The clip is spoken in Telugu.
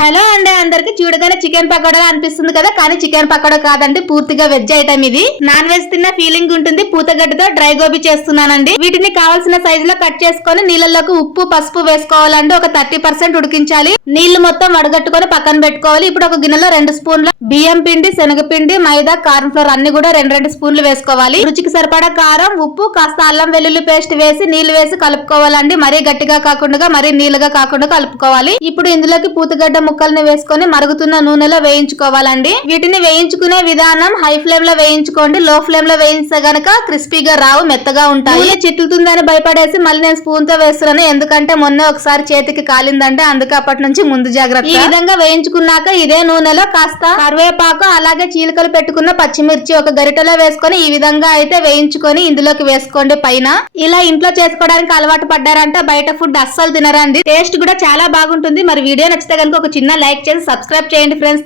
హలో అండి, అందరికి చూడగానే చికెన్ పకోడా అనిపిస్తుంది కదా, కానీ చికెన్ పకోడా కాదండి, పూర్తిగా వెజ్ ఐటమ్ ఇది. నాన్ వెజ్ తిన్న ఫీలింగ్ ఉంటుంది. పూతగడ్డతో డ్రై గోబీ చేస్తున్నానండి. వీటిని కావాల్సిన సైజు లో కట్ చేసుకొని నీళ్ళలోకి ఉప్పు పసుపు వేసుకోవాలండి. ఒక 30% ఉడికించాలి. నీళ్లు మొత్తం వడగట్టుకొని పక్కన పెట్టుకోవాలి. ఇప్పుడు ఒక గిన్నెలో 2 స్పూన్ల బియ్యం పిండి, శనగపిండి, మైదా, కార్న్ ఫ్లోర్ అన్ని కూడా 2 స్పూన్లు వేసుకోవాలి. రుచికి సరిపడా కారం, ఉప్పు, కాస్త అల్లం వెల్లుల్లి పేస్ట్ వేసి నీళ్లు వేసి కలుపుకోవాలండి. మరీ గట్టిగా కాకుండా మరీ నీళ్ళగా కాకుండా కలుపుకోవాలి. ఇప్పుడు ఇందులోకి పూతగడ్డ ముక్కల్ని వేసుకొని మరుగుతున్న నూనెలో వేయించుకోవాలండి. వీటిని వేయించుకునే విధానం హై ఫ్లేమ్ లో వేయించుకోండి. లో ఫ్లేమ్ లో వేయించే గనక క్రిస్పీగా రావు, మెత్తగా ఉంటాయి. చిట్లుతుందని భయపడేసి మళ్ళీ నేను స్పూన్ తో వేస్తున్నాను, ఎందుకంటే మొన్న ఒకసారి చేతికి కాలిందంటే, అందుకే అప్పటి నుంచి ముందు జాగ్రత్త. ఈ విధంగా వేయించుకున్నాక ఇదే నూనెలో కాస్త కరివేపాకు అలాగే చీలికలు పెట్టుకున్న పచ్చిమిర్చి ఒక గరిటెలో వేసుకొని ఈ విధంగా అయితే వేయించుకొని ఇందులోకి వేసుకోండి. పైన ఇలా ఇంట్లో చేసుకోవడానికి అలవాటు పడ్డారంటే బయట ఫుడ్ అస్సలు తినరండి. టేస్ట్ కూడా చాలా బాగుంటుంది. మరి వీడియో నచ్చితే కనుక ఒక చిన్న లైక్ చేసి సబ్స్క్రైబ్ చేయండి ఫ్రెండ్స్.